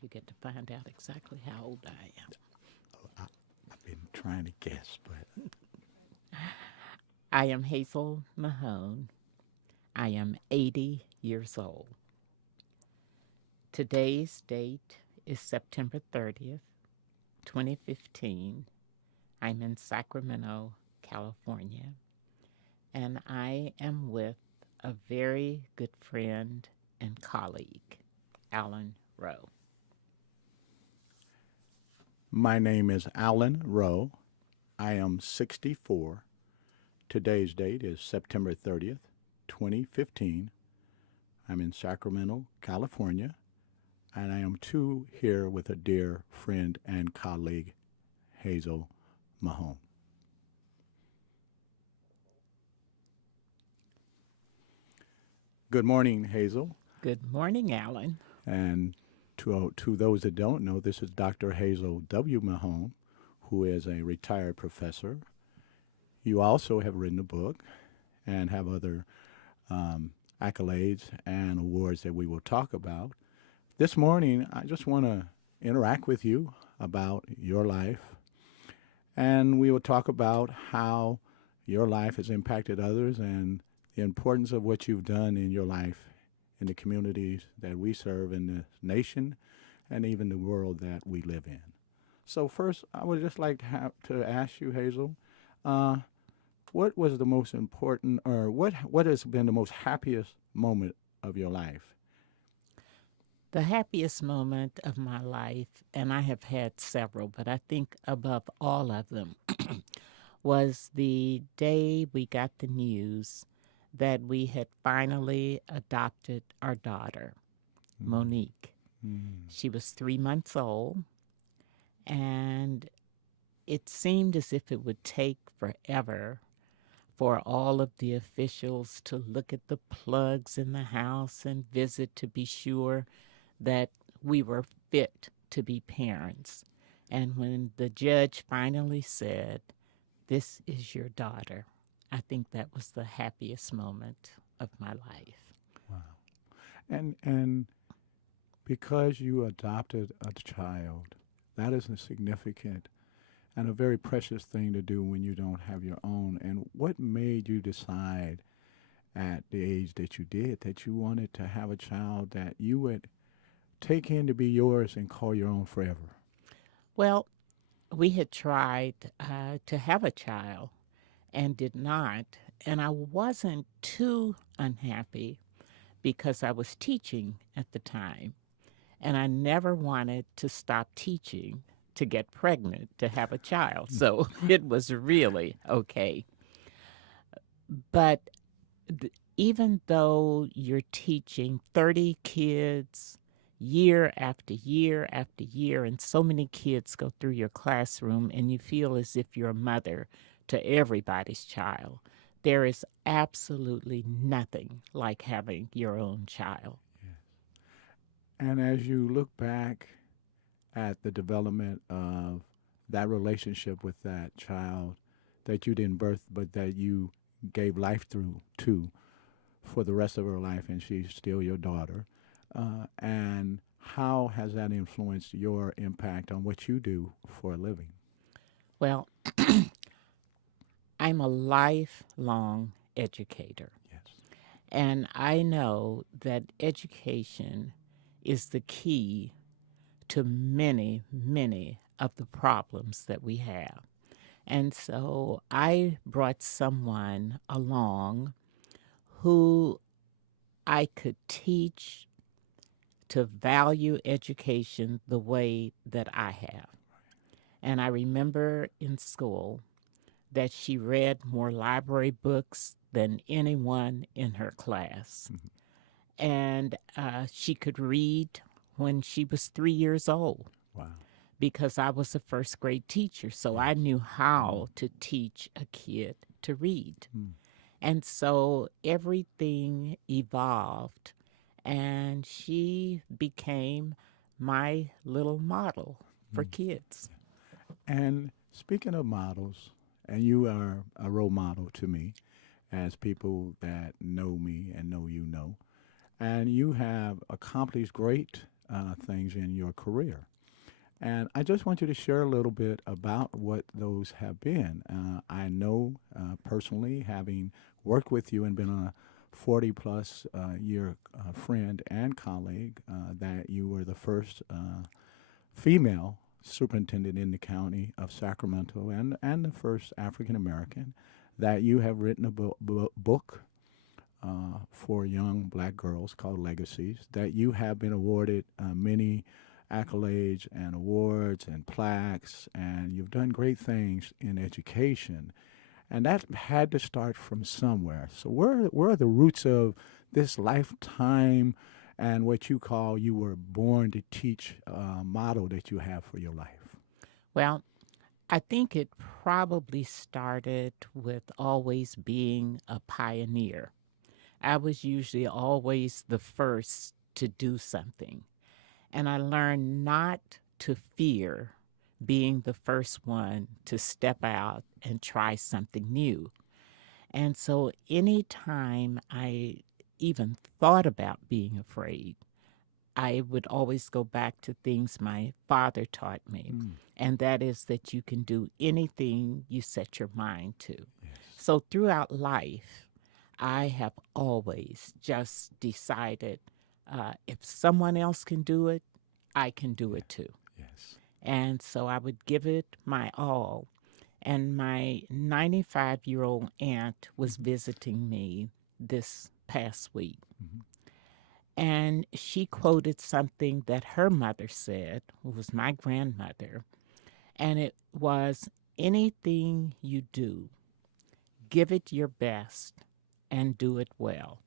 you get to find out exactly how old I am. I've been trying to guess, but I am Hazel Mahone. I am 80 years old. Today's date is September 30th, 2015. I'm in Sacramento, California, and I am with a very good friend and colleague, Alan Rowe. my name is Alan Rowe. I am 64. Today's date is September 30th, 2015. I'm in Sacramento, California, and I am too here with a dear friend and colleague, Hazel Mahone. Good morning, Hazel. Good morning, Alan. And to those that don't know, this is Dr. Hazel W. Mahone, who is a retired professor. You also have written a book and have other accolades and awards that we will talk about. This morning, I just want to interact with you about your life, and we will talk about how your life has impacted others and the importance of what you've done in your life in the communities that we serve in the nation and even the world that we live in. So first, I would just like to ask you, Hazel, uh, what was the most important, or what has been the most happiest moment of your life? The happiest moment of my life, and I have had several, but I think above all of them, was the day we got the news that we had finally adopted our daughter, Mm, Monique. mm, She was 3 months old, and it seemed as if it would take forever for all of the officials to look at the plugs in the house and visit to be sure that we were fit to be parents. And when the judge finally said, "This is your daughter," I think that was the happiest moment of my life. wow. And because you adopted a child, that is a significant and a very precious thing to do when you don't have your own. And what made you decide at the age that you did that you wanted to have a child that you would take in to be yours and call your own forever? Well, we had tried to have a child and did not. And I wasn't too unhappy because I was teaching at the time. And I never wanted to stop teaching to get pregnant to have a child. So it was really okay. But even though you're teaching 30 kids year after year after year, and so many kids go through your classroom, and you feel as if you're a mother to everybody's child, there is absolutely nothing like having your own child. Yes. And as you look back at the development of that relationship with that child that you didn't birth, but that you gave life through to for the rest of her life, and she's still your daughter. And how has that influenced your impact on what you do for a living? Well, I'm a lifelong educator. Yes. And I know that education is the key to many, many of the problems that we have. And so I brought someone along who I could teach to value education the way that I have. And I remember in school that she read more library books than anyone in her class. Mhm. And she could read when she was 3 years old Wow. because I was a first grade teacher. So I Yes. knew Mm. how to teach a kid to read. Mm. And so everything evolved, and she became my little model for Mm. kids. And speaking of models, and you are a role model to me, as people that know me and know you know, and you have accomplished great things in your career. And I just want you to share a little bit about what those have been. I know personally, having worked with you and been a 40 plus year friend and colleague, that you were the first female superintendent in the county of Sacramento and the first African American, that you have written a book for young black girls called Legacies, that you have been awarded many accolades and awards and plaques, and you've done great things in education. And that had to start from somewhere. So where are the roots of this lifetime and what you call you were born to teach motto that you have for your life? Well, I think it probably started with always being a pioneer. I was usually always the first to do something. And I learned not to fear being the first one to step out and try something new. And so anytime I even thought about being afraid, I would always go back to things my father taught me, Mm, and that is that you can do anything you set your mind to. yes, So throughout life, I have always just decided if someone else can do it, I can do yeah, it too. yes. And so I would give it my all. And my 95-year-old aunt was Mm-hmm, visiting me this past week. mm-hmm, And she quoted something that her mother said, who was my grandmother. And it was, anything you do, give it your best and do it well.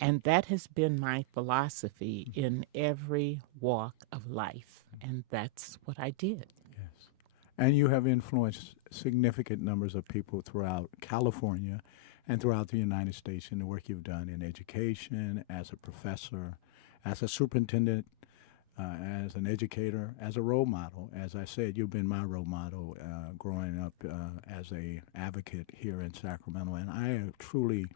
And that has been my philosophy in every walk of life. And that's what I did. yes. And you have influenced significant numbers of people throughout California and throughout the United States in the work you've done in education, as a professor, as a superintendent, as an educator, as a role model. As I said, you've been my role model growing up as a advocate here in Sacramento, and I truly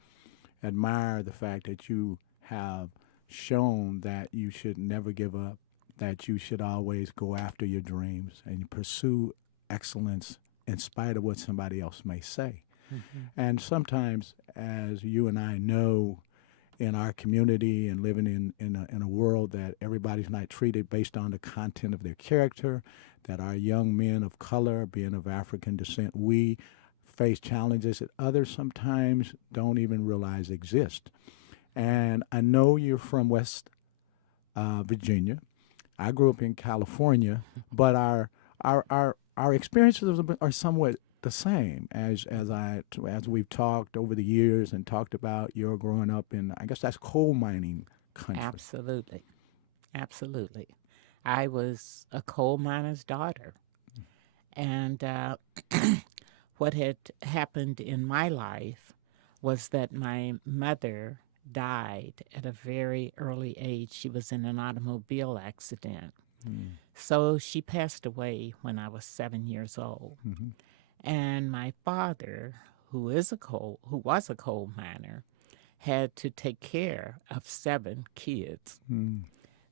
admire the fact that you have shown that you should never give up, that you should always go after your dreams and pursue excellence in spite of what somebody else may say. Mhm. And sometimes, as you and I know, in our community and living in a world that everybody's not treated based on the content of their character, that our young men of color, being of African descent, we face challenges that others sometimes don't even realize exist. And I know you're from West Virginia. I grew up in California, but our experiences are somewhat the same as we've talked over the years and talked about your growing up in, I guess that's coal mining country. Absolutely. Absolutely. I was a coal miner's daughter. And what had happened in my life was that my mother died at a very early age. She was in an automobile accident. Mm. So she passed away when I was 7 years old. Mm-hmm. And my father, who was a coal miner, had to take care of 7 kids. Mm.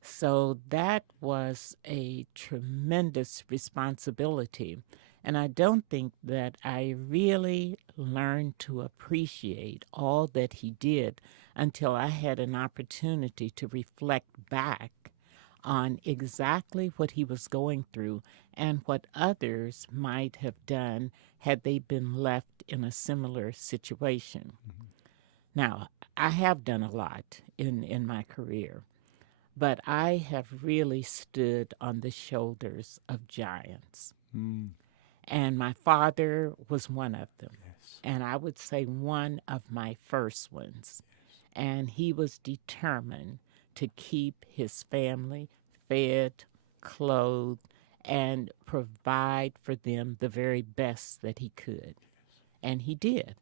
So that was a tremendous responsibility. And I don't think that I really learned to appreciate all that he did until I had an opportunity to reflect back on exactly what he was going through and what others might have done had they been left in a similar situation. Mm-hmm. Now, I have done a lot in my career, but I have really stood on the shoulders of giants. Mm. And my father was one of them. Yes. And I would say one of my first ones. And he was determined to keep his family fed, clothed, and provide for them the very best that he could. And he did.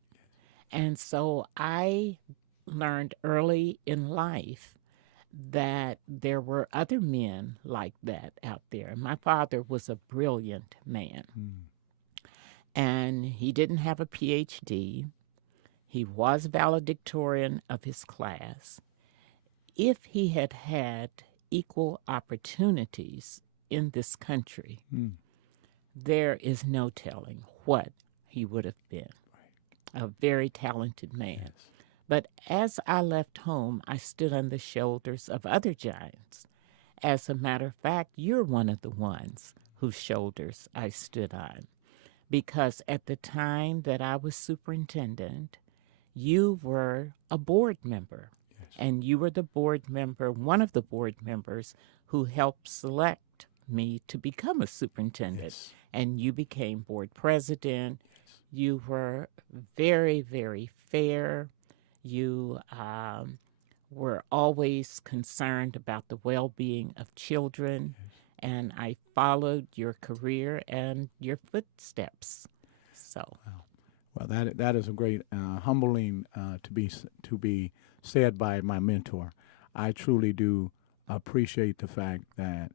And so I learned early in life that there were other men like that out there. My father was a brilliant man, Mm. and he didn't have a PhD. He was valedictorian of his class. If he had had equal opportunities in this country, Mm. there is no telling what he would have been. A very talented man. Yes. But as I left home, I stood on the shoulders of other giants. As a matter of fact, you're one of the ones whose shoulders I stood on. Because at the time that I was superintendent, you were a board member. Yes. And you were the board member, one of the board members who helped select me to become a superintendent. Yes. And you became board president. Yes. You were very, very fair. You were always concerned about the well being of children. Yes. And I followed your career and your footsteps. So, Wow. Well, that is a great humbling to be said by my mentor. I truly do appreciate the fact that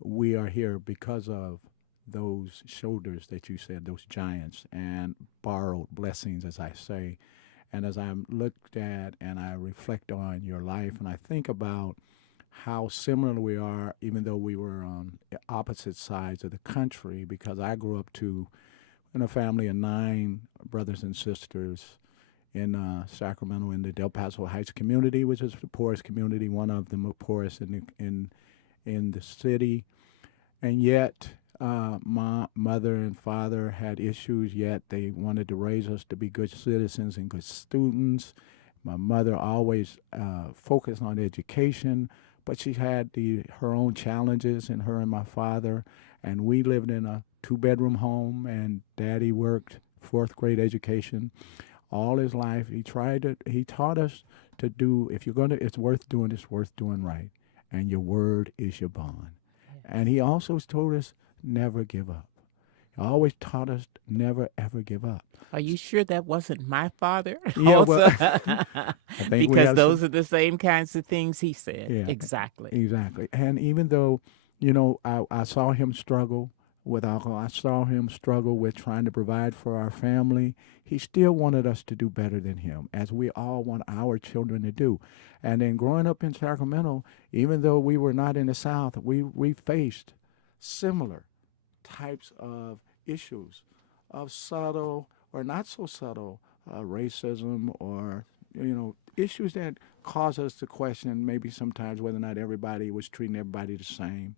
we are here because of those shoulders that you said, those giants, and borrowed blessings, as I say. And as I'm looked at and I reflect on your life, and I think about how similar we are, even though we were on opposite sides of the country, because I grew up in a family of 9 brothers and sisters in Sacramento, in the Del Paso Heights community, which is the poorest community, one of the poorest in the city. And yet, my mother and father had issues, yet they wanted to raise us to be good citizens and good students. My mother always focused on education, but she had her own challenges, and her and my father. And we lived in a 2-bedroom home, and Daddy worked 4th grade education all his life. He taught us to do, if you're going to, it's worth doing right. And your word is your bond. And he also told us never give up. He always taught us never, ever give up. are you sure that wasn't my father? Yeah, well, Also, I think we because have those are the same kinds of things he said. yeah, Exactly. exactly. And even though, I saw him struggle with alcohol, I saw him struggle with trying to provide for our family, he still wanted us to do better than him, as we all want our children to do. And then growing up in Sacramento, even though we were not in the South, we faced similar types of issues of subtle or not so subtle racism, or issues that cause us to question maybe sometimes whether or not everybody was treating everybody the same.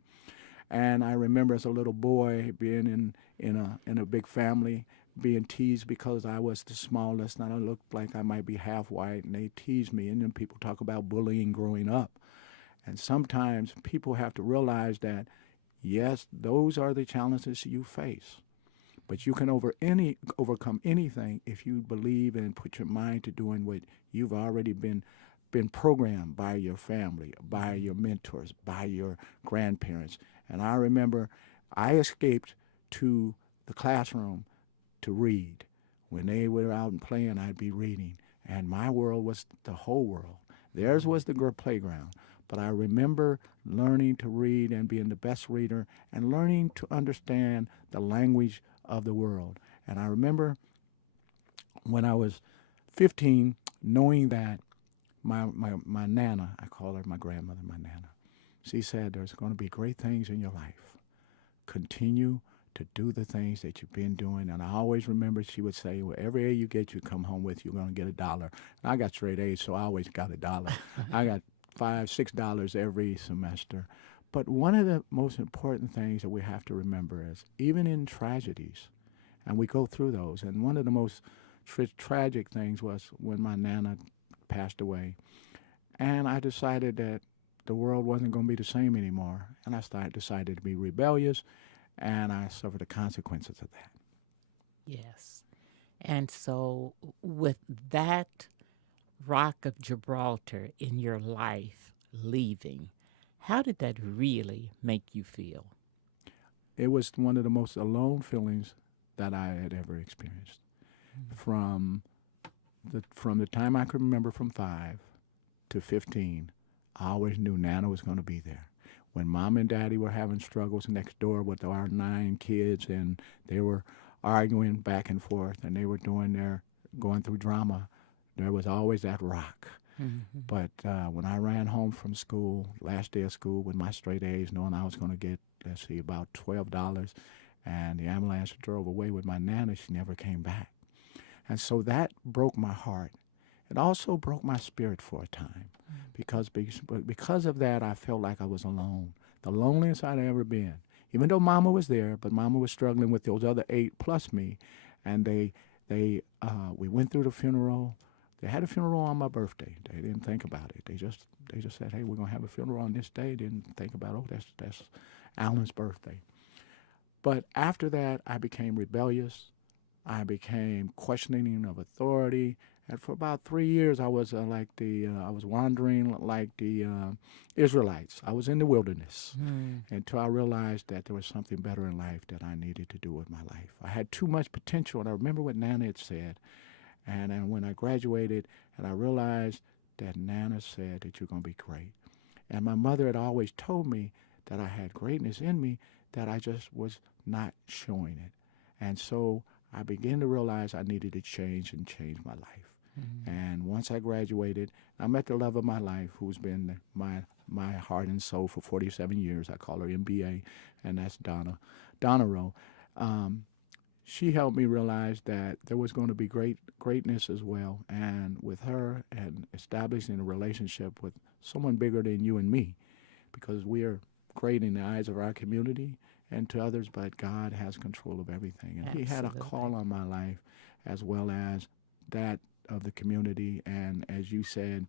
And I remember as a little boy being in a big family, being teased because I was the smallest and I looked like I might be half white, and they teased me. And then people talk about bullying growing up. And sometimes people have to realize that, yes, those are the challenges you face. But you can overcome anything if you believe and put your mind to doing what you've already been programmed by your family, by your mentors, by your grandparents. And I remember I escaped to the classroom to read. When they were out and playing, I'd be reading. And my world was the whole world. Theirs was the playground. But I remember learning to read and being the best reader and learning to understand the language of the world. And I remember when I was 15, knowing that my Nana, I call her my grandmother, my Nana, she said, there's going to be great things in your life. Continue to do the things that you've been doing. And I always remember she would say, well, every A you get, you come home with, you're going to get $1. And I got straight A's, so I always got $1. I got $5, $6 every semester. But one of the most important things that we have to remember is, even in tragedies, and we go through those, and one of the most tragic things was when my Nana passed away. And I decided that the world wasn't going to be the same anymore. And I decided to be rebellious, and I suffered the consequences of that. Yes. And so, with that rock of Gibraltar in your life leaving, how did that really make you feel? It was one of the most alone feelings that I had ever experienced. From the time I could remember, from 5 to 15, I always knew Nana was going to be there. When Mom and Daddy were having struggles next door with our 9 kids, and they were arguing back and forth, and they were going through drama, there was always that rock. Mhm. But when I ran home from school, last day of school with my straight A's, knowing I was going to get, let's see, about $12, and the ambulance drove away with my nana, she never came back. And so that broke my heart. It also broke my spirit for a time because of that, I felt like I was alone, the loneliest I'd ever been. Even though Mama was there, but Mama was struggling with those other eight plus me, and we went through the funeral. They had a funeral on my birthday. They didn't think about it. They just said, "Hey, we're gonna have a funeral on this day." Didn't think about, oh, that's Alan's birthday. But after that, I became rebellious. I became questioning of authority, and for about 3 years, I was I was wandering like the Israelites. I was in the wilderness Mhm. until I realized that there was something better in life that I needed to do with my life. I had too much potential, and I remember what Nana had said. And when I graduated, and I realized that Nana said that you're going to be great, and my mother had always told me that I had greatness in me, that I just was not showing it. And so I began to realize I needed to change and change my life. Mhm. And once I graduated, I met the love of my life, who's been my heart and soul for 47 years. I call her MBA, and that's Donna Rowe. Um, she helped me realize that there was going to be greatness as well. And with her and establishing a relationship with someone bigger than you and me, because we are great in the eyes of our community and to others, but God has control of everything. And He had a Absolutely. call on my life as well as that of the community. And as you said,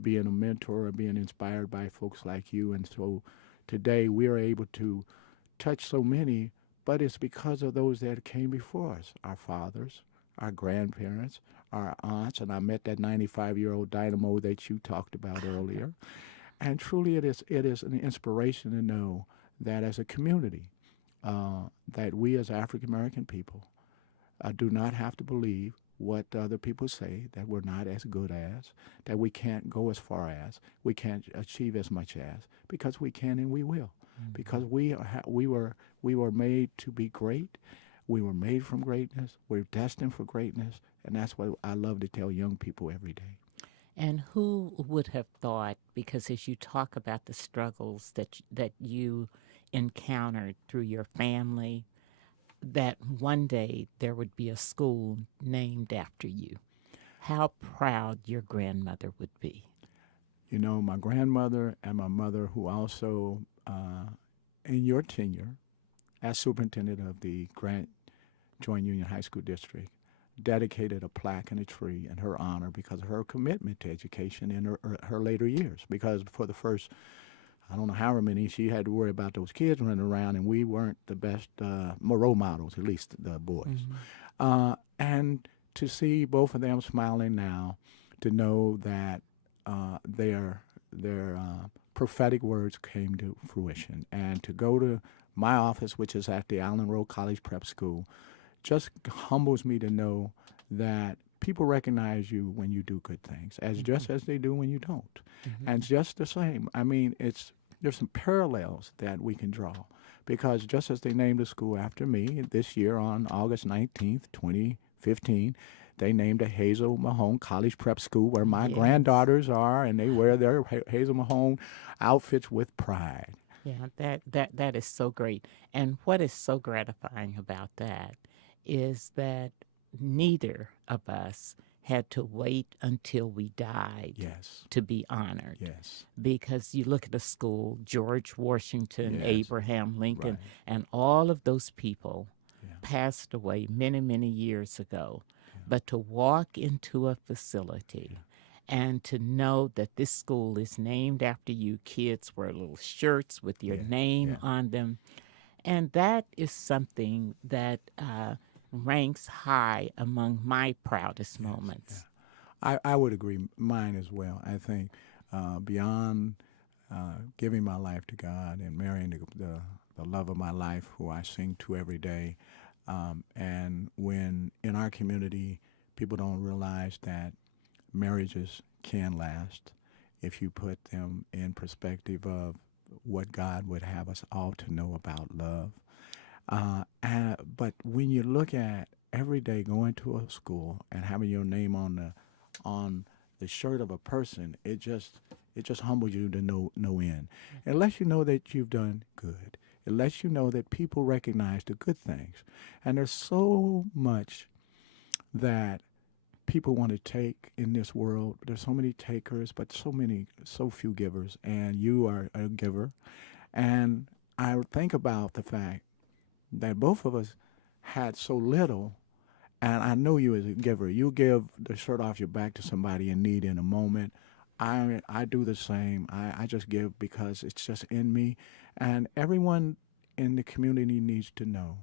being a mentor or being inspired by folks like you. And so today we are able to touch so many, but it's because of those that came before us, our fathers, our grandparents, our aunts, and I met that 95-year-old dynamo that you talked about earlier. And truly, it is an inspiration to know that as a community, that we as African American people do not have to believe what other people say, that we're not as good as, that we can't go as far as, we can't achieve as much as, because we can and we will, because Mhm. we were made to be great. We were made from greatness. We're destined for greatness, and that's what I love to tell young people every day. And who would have thought? Because as you talk about the struggles that you encountered through your family, that one day there would be a school named after you. How proud your grandmother would be. You know, my grandmother and my mother, who also, in your tenure as superintendent of the Grant Joint Union High School District, dedicated a plaque and a tree in her honor because of her commitment to education in her later years. Because for the first, I don't know however many, she had to worry about those kids running around, and we weren't the best role models, at least the boys. Mhm. And to see both of them smiling now, to know that their prophetic words came to fruition, and to go to my office, which is at the Alan Rowe College Prep School, just humbles me to know that people recognize you when you do good things, as Mhm. just as they do when you don't. And Mhm. just the same, I mean, there's some parallels that we can draw, because just as they named a school after me this year on August 19th, 2015, they named a Hazel Mahone College Prep School where my Yes. granddaughters are, and they wear their Hazel Mahone outfits with pride. Yeah, that is so great. And what is so gratifying about that is that neither of us had to wait until we died Yes, to be honored. yes, Because you look at a school, George Washington, yes, Abraham Lincoln, right, and all of those people yeah, passed away many, many years ago. yeah, But to walk into a yeah, facility and to know that this school is named after you, kids wear little shirts with your yeah, name yeah. on them. And that is something that ranks high among my proudest Yes, yeah. moments. I would agree. Mine as well. I think beyond giving my life to God and marrying the love of my life, who I sing to every day, and when in our community, people don't realize that marriages can last if you put them in perspective of what God would have us all to know about love. But when you look at every day going to a school and having your name on the shirt of a person, it just humbles you to no end. It lets you know that you've done good. It lets you know that people recognize the good things. And there's so much that people want to take in this world. There's so many takers, but so few givers. And you are a giver. And I think about the fact that both of us had so little. And I know you as a giver. You give the shirt off your back to somebody in need in a moment. I do the same. I just give because it's just in me. And everyone in the community needs to know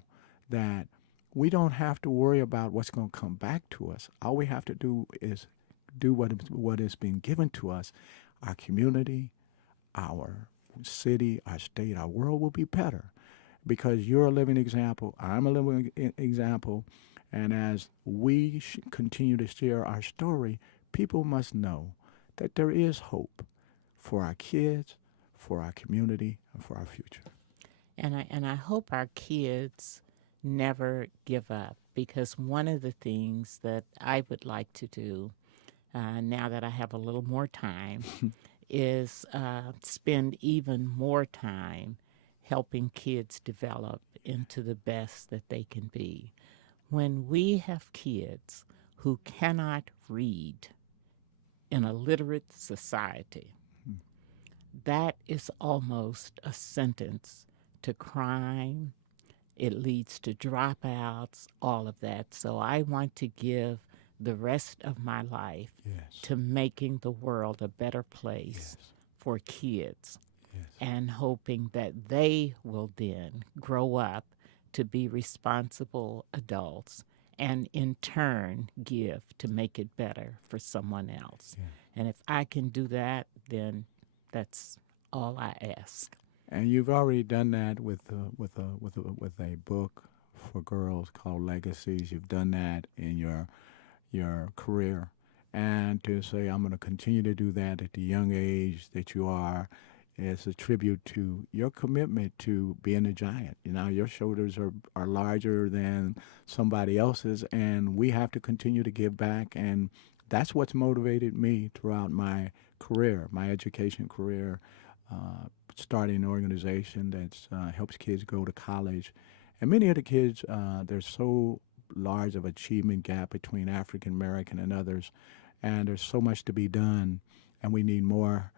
that we don't have to worry about what's going to come back to us. All we have to do is do what is being given to us. Our community, our city, our state, our world will be better because you're a living example. I'm a living example. And as we continue to share our story, people must know that there is hope for our kids, for our community, and for our future. And I hope our kids never give up, because one of the things that I would like to do now that I have a little more time is spend even more time helping kids develop into the best that they can be. When we have kids who cannot read in a literate society, that is almost a sentence to crime. It leads to dropouts, all of that. So I want to give the rest of my life Yes. to making the world a better place Yes. for kids, Yes. and hoping that they will then grow up to be responsible adults and in turn give to make it better for someone else. Yeah. And if I can do that, then that's all I ask. And you've already done that with a book for girls called Legacies. You've done that in your career, and to say I'm going to continue to do that at the young age that you are is a tribute to your commitment to being a giant. You know, your shoulders are larger than somebody else's, and we have to continue to give back. And that's what's motivated me throughout my career, my education career, starting an organization that helps kids go to college. And many of the kids, there's so large of achievement gap between African American and others, and there's so much to be done, and we need more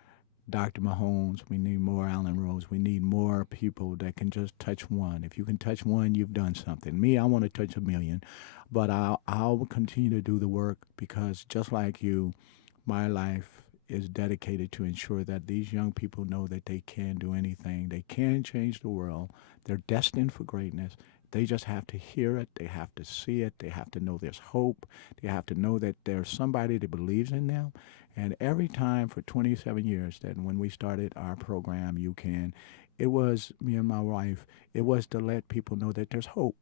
Dr. Mahones, we need more Alan Rowe, we need more people that can just touch one. If you can touch one, you've done something. Me, I want to touch a million, but I'll continue to do the work because just like you, my life is dedicated to ensure that these young people know that they can do anything. They can change the world. They're destined for greatness. They just have to hear it. They have to see it. They have to know there's hope. They have to know that there's somebody that believes in them. And every time for 27 years that when we started our program, You Can, it was me and my wife, it was to let people know that there's hope.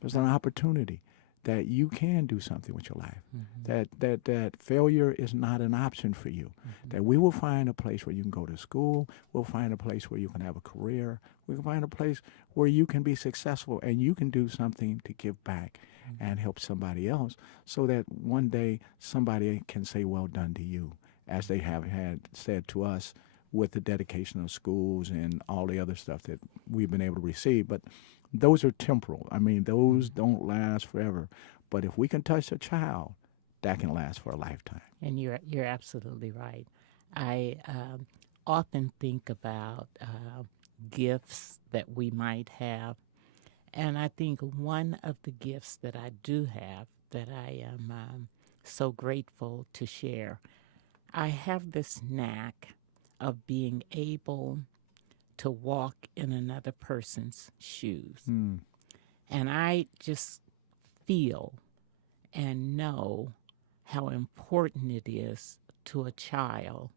There's an opportunity that you can do something with your life, that failure is not an option for you, that we will find a place where you can go to school, we'll find a place where you can have a career, we can find a place where you can be successful and you can do something to give back and help somebody else so that one day somebody can say well done to you, as they have had said to us with the dedication of schools and all the other stuff that we've been able to receive. But those are temporal. I mean, those don't last forever. But if we can touch a child, that can last for a lifetime. And you're absolutely right. I often think about gifts that we might have, and I think one of the gifts that I do have that I am so grateful to share, I have this knack of being able to walk in another person's shoes. Mm. And I just feel and know how important it is to a child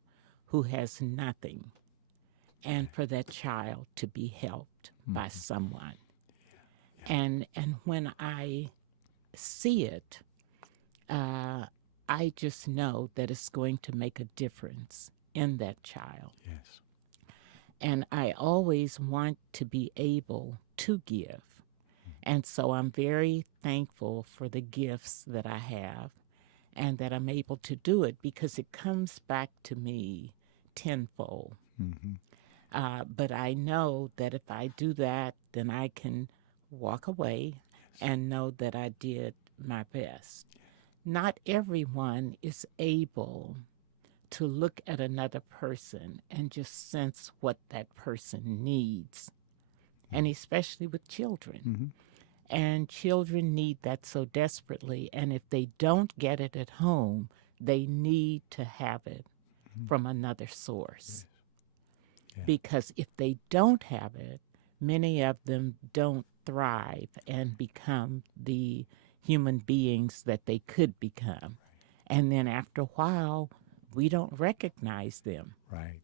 who has nothing, and for that child to be helped by someone. And when I see it, I just know that it's going to make a difference in that child. Yes. And I always want to be able to give. And so I'm very thankful for the gifts that I have. and that I'm able to do it because it comes back to me tenfold. Mm-hmm. But I know that if I do that, then I can walk away Yes. and know that I did my best. Not everyone is able to look at another person and just sense what that person needs, and especially with children. Mm-hmm. And children need that so desperately. And if they don't get it at home, they need to have it Mm-hmm. from another Yes. source. Yeah. Because if they don't have it, many of them don't thrive and become the human beings that they could become. And then after a while, we don't recognize them Right.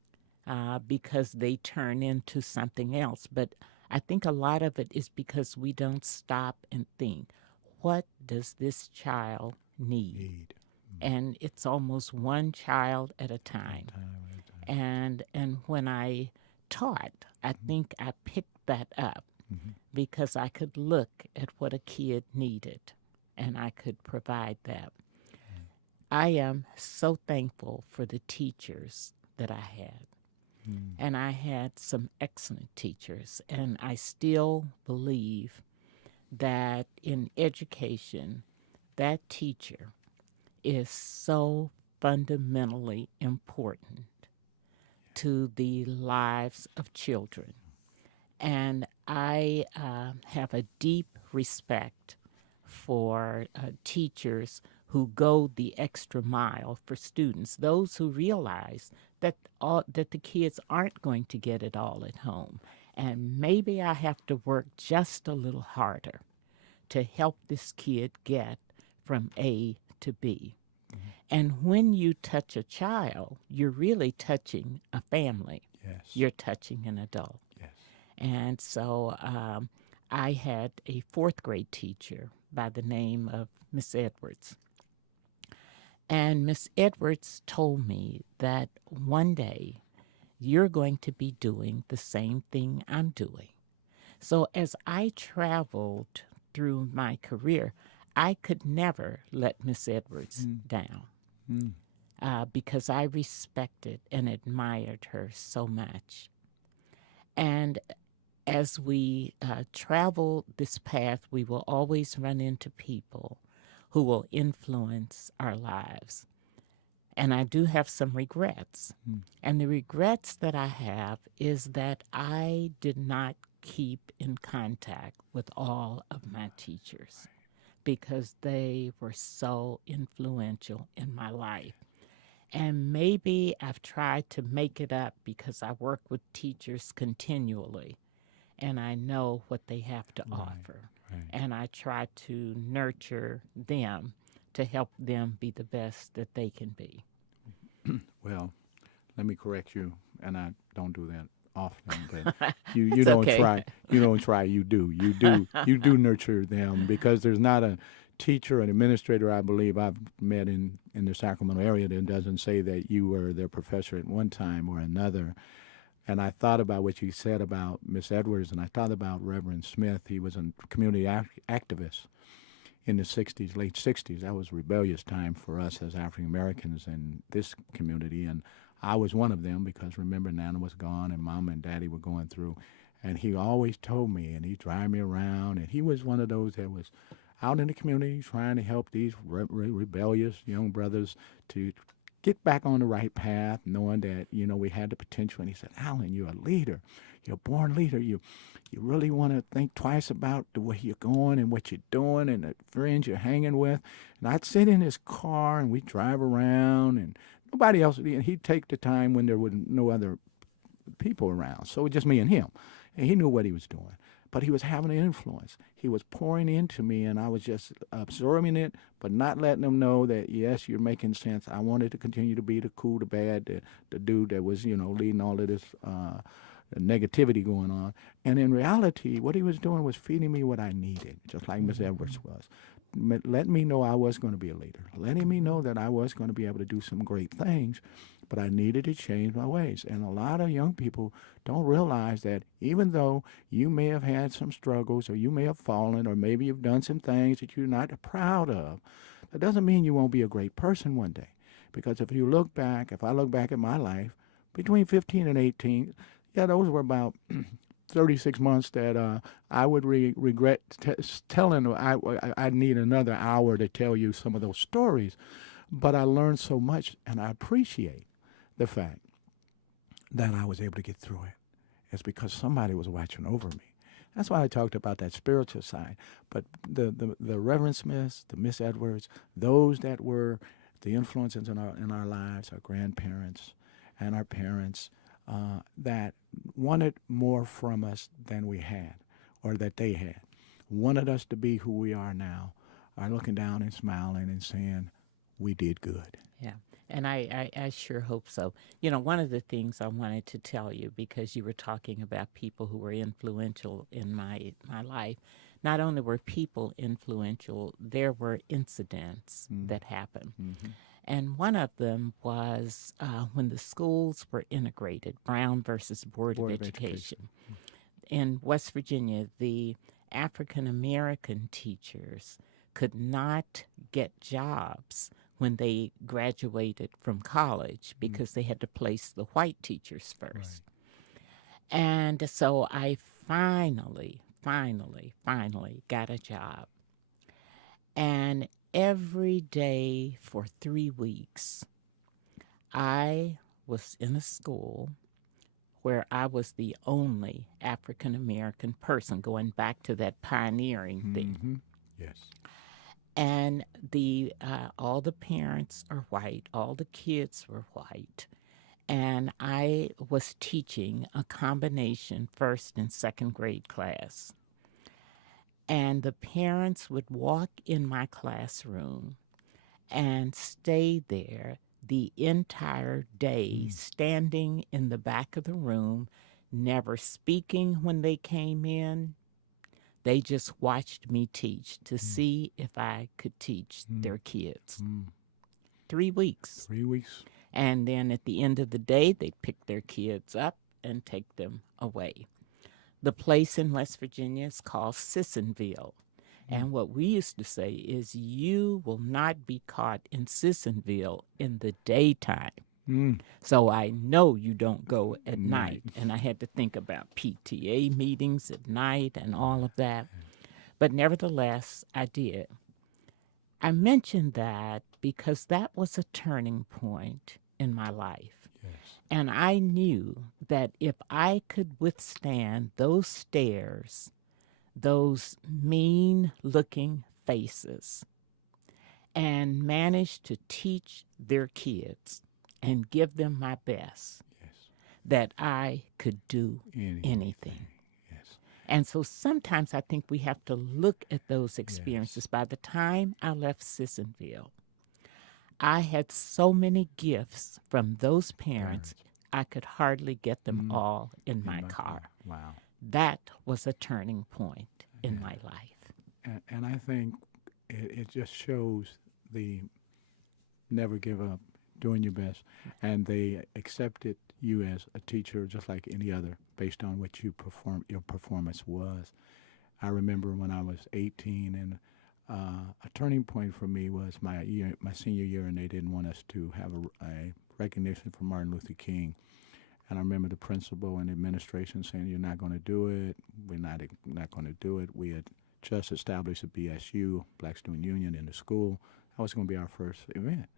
because they turn into something else. But I think a lot of it is because we don't stop and think, what does this child need? Need. And it's almost one child at a One time. time at a time. And when I taught, I think I picked that up Mm-hmm. because I could look at what a kid needed and I could provide that. I am so thankful for the teachers that I had. Mm-hmm. And I had some excellent teachers. And I still believe that in education, that teacher is so fundamentally important to the lives of children. And I have a deep respect for teachers who go the extra mile for students, those who realize that the kids aren't going to get it all at home. And maybe I have to work just a little harder to help this kid get from A to B. Mm-hmm. And when you touch a child, you're really touching a family. Yes. You're touching an adult. Yes. And so I had a fourth grade teacher by the name of Miss Edwards. And Miss Edwards told me that one day you're going to be doing the same thing I'm doing. So as I traveled through my career, I could never let Miss Edwards Mm. down Mm. because I respected and admired her so much. And as we travel this path, we will always run into people who will influence our lives. And I do have some regrets. Mm. And the regrets that I have is that I did not keep in contact with all of my teachers because they were so influential in my life. And maybe I've tried to make it up because I work with teachers continually and I know what they have to Right. offer. Right. And I try to nurture them to help them be the best that they can be. Well, let me correct you, and I don't do that often, but you It's don't okay. try. You don't try. You do nurture them because there's not a teacher, an administrator I believe I've met in the Sacramento area that doesn't say that you were their professor at one time or another. And I thought about what you said about Miss Edwards, and I thought about Reverend Smith. He was a community activist in the 60s, late 60s. That was rebellious time for us as African Americans in this community. And I was one of them because remember, Nana was gone and Mama and Daddy were going through. And he always told me, and he'd drive me around. And he was one of those that was out in the community trying to help these rebellious young brothers to get back on the right path, knowing that, we had the potential. And he said, Alan, you're a leader. You're a born leader. You really want to think twice about the way you're going and what you're doing and the friends you're hanging with. And I'd sit in his car and we'd drive around and nobody else. And he'd take the time when there were no other people around. So it was just me and him. And he knew what he was doing. But he was having an influence. He was pouring into me and I was just absorbing it, but not letting him know that, yes, you're making sense. I wanted to continue to be the cool, the bad, the dude that was, leading all of this negativity going on. And in reality, what he was doing was feeding me what I needed, just like Miss Edwards was. Letting me know I was going to be a leader, letting me know that I was going to be able to do some great things, but I needed to change my ways. And a lot of young people don't realize that even though you may have had some struggles or you may have fallen or maybe you've done some things that you're not proud of, That doesn't mean you won't be a great person one day. Because if I look back at my life, between 15 and 18, yeah, those were about 36 months that I would regret telling. I need another hour to tell you some of those stories. But I learned so much, and I appreciate the fact that I was able to get through it. It's because somebody was watching over me. That's why I talked about that spiritual side. But the Reverend Smiths, the Miss Edwards, those that were the influences in our lives, our grandparents and our parents, that wanted more from us than we had, or that they had, wanted us to be who we are now, are looking down and smiling and saying, we did good. Yeah. And I sure hope so. You know, one of the things I wanted to tell you, because you were talking about people who were influential in my life, not only were people influential, there were incidents Mm. that happened. Mm-hmm. And one of them was when the schools were integrated, Brown versus Board of Board of Education. Education. In West Virginia, the African American teachers could not get jobs when they graduated from college Mm. because they had to place the white teachers Right. first. And so I finally got a job. And every day for 3 weeks, I was in a school where I was the only African American person, going back to that pioneering thing. Mm-hmm. Yes. And the all the parents are white, all the kids were white, and I was teaching a combination first and second grade class. And the parents would walk in my classroom and stay there the entire day, Mm. standing in the back of the room, never speaking when they came in. They just watched me teach to Mm. see if I could teach Mm. their kids. Mm. 3 weeks. 3 weeks. And then at the end of the day, they'd pick their kids up and take them away. The place in West Virginia is called Sissonville. Mm. And what we used to say is, you will not be caught in Sissonville in the daytime. Mm. So I know you don't go at Night. night. And I had to think about PTA meetings at night and all of that. But nevertheless, I did. I mentioned that because that was a turning point in my life. Yes. And I knew that if I could withstand those stares, those mean looking faces, and manage to teach their kids and give them my best, Yes. that I could do anything. Yes. And so sometimes I think we have to look at those Yes. experiences. By the time I left Sissonville, I had so many gifts from those parents, Parents. I could hardly get them Mm. all in In my my car. car. Wow. That was a turning point in Yeah. my life. And I think it just shows the never give up, doing your best, and they accepted you as a teacher just like any other, based on what your performance was. I remember when I was 18, and a turning point for me was my senior year, and they didn't want us to have a recognition for Martin Luther King. And I remember the principal and the administration saying, "You're not going to do it. We're not going to do it." We had just established a BSU, Black Student Union, in the school. That was going to be our first event.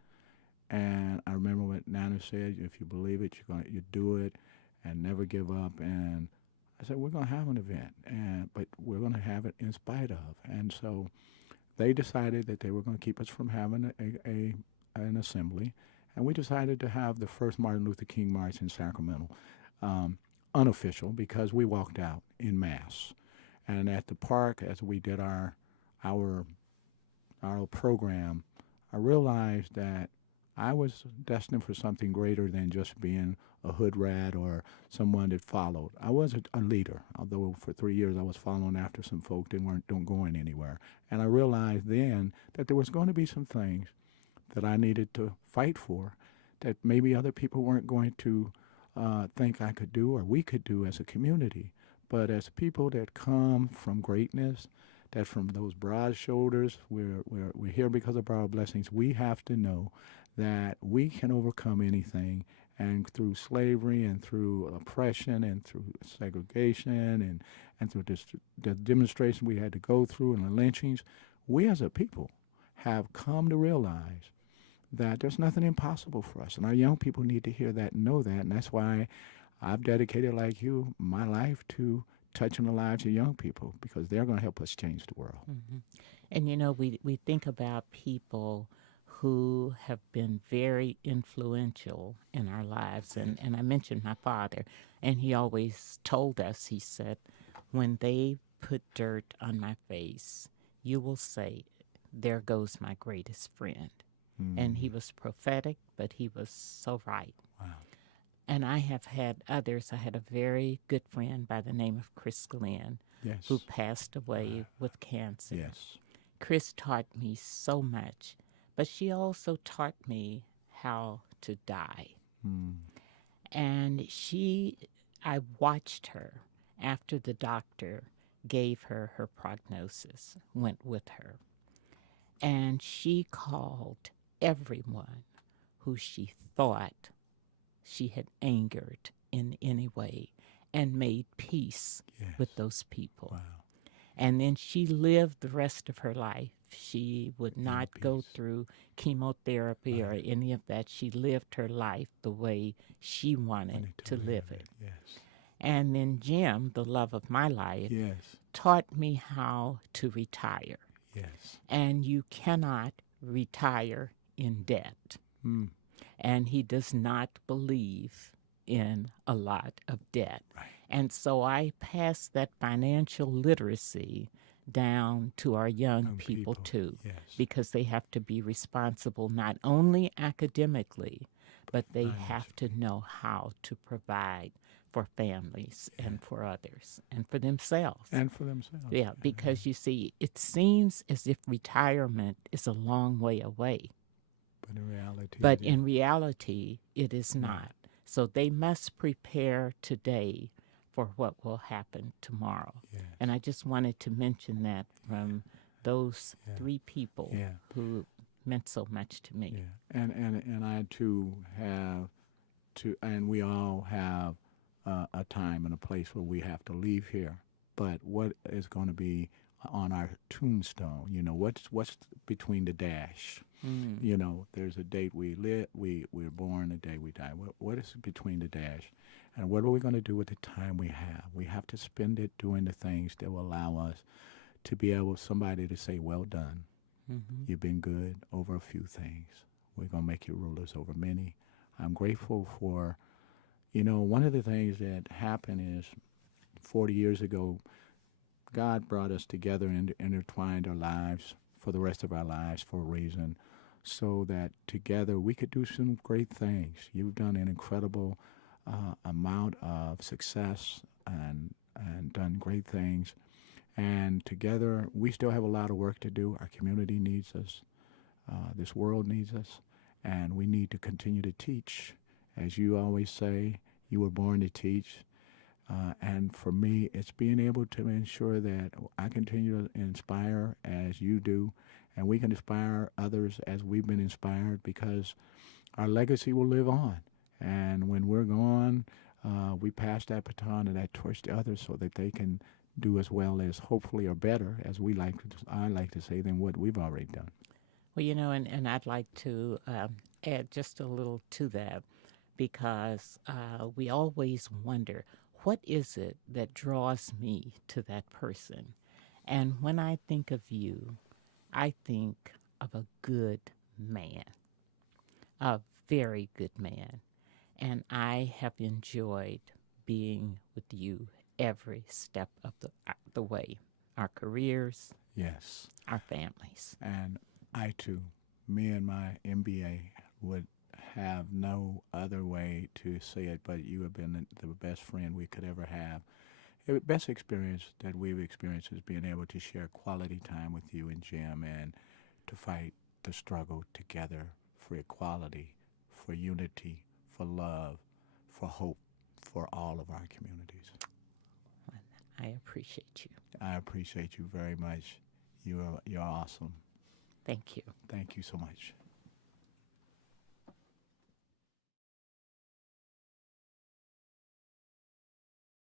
And I remember what Nana said: "If you believe it, you do it, and never give up." And I said, "We're going to have an event, but we're going to have it in spite of." And so they decided that they were going to keep us from having an assembly, and we decided to have the first Martin Luther King March in Sacramento, unofficial, because we walked out in mass. And at the park, as we did our program, I realized that I was destined for something greater than just being a hood rat or someone that followed. I was a leader, although for 3 years I was following after some folk that weren't going anywhere. And I realized then that there was going to be some things that I needed to fight for that maybe other people weren't going to think I could do or we could do as a community. But as people that come from greatness, that from those broad shoulders, we're here because of our blessings. We have to know that we can overcome anything, and through slavery and through oppression and through segregation and through this, the demonstration we had to go through and the lynchings, we as a people have come to realize that there's nothing impossible for us. And our young people need to hear that and know that. And that's why I've dedicated, like you, my life to touching the lives of young people, because they're going to help us change the world. Hmm. And we think about people who have been very influential in our lives. And I mentioned my father, and he always told us, he said, when they put dirt on my face, you will say, there goes my greatest friend. And he was prophetic, but he was so right. Wow. And I have had others. I had a very good friend by the name of Chris Glenn who Yes. passed away with cancer. Yes. Chris taught me so much, but she also taught me how to die. Mm. And I watched her after the doctor gave her her prognosis, went with her. And she called everyone who she thought she had angered in any way and made peace Yes. with those people. Wow. And then she lived the rest of her life. She would not go through chemotherapy or any of that. She lived her life the way she wanted to live it. Yes. And then Jim, the love of my life, Yes. taught me how to retire. Yes. And you cannot retire in debt. Mm. And he does not believe in a lot of debt. Right. And so I pass that financial literacy down to our young people too, Yes. because they have to be responsible not only academically, but they have to know how to provide for families and for others and for themselves. And for themselves. Yeah, because you see, it seems as if retirement is a long way away. But In reality, it is not. So they must prepare today for what will happen tomorrow. Yes. And I just wanted to mention that from those three people who meant so much to me. Yeah. And I too have to, and we all have a time and a place where we have to leave here. But what is going to be on our tombstone? You know, what's between the dash? You know, there's a date we're born, a day we die. What is between the dash? And what are we going to do with the time we have? We have to spend it doing the things that will allow us to be able, somebody to say, well done. Mm-hmm. You've been good over a few things. We're going to make you rulers over many. I'm grateful for, one of the things that happened is 40 years ago, God brought us together and intertwined our lives for the rest of our lives for a reason, so that together we could do some great things. You've done an incredible amount of success and done great things. And together, we still have a lot of work to do. Our community needs us. This world needs us. And we need to continue to teach. As you always say, you were born to teach. And for me, it's being able to ensure that I continue to inspire as you do, and we can inspire others as we've been inspired, because our legacy will live on. And when we're gone, we pass that baton and that torch to others so that they can do as well as, hopefully, or better, as I like to say, than what we've already done. Well, and I'd like to add just a little to that, because we always wonder, what is it that draws me to that person? And when I think of you, I think of a good man, a very good man. And I have enjoyed being with you every step of the way, our careers, Yes. our families. And I too, me and my MBA would have no other way to say it, but you have been the best friend we could ever have. The best experience that we've experienced is being able to share quality time with you and Jim, and to fight the struggle together for equality, for unity, for love, for hope, for all of our communities. I appreciate you. I appreciate you very much. You're awesome. Thank you. Thank you so much.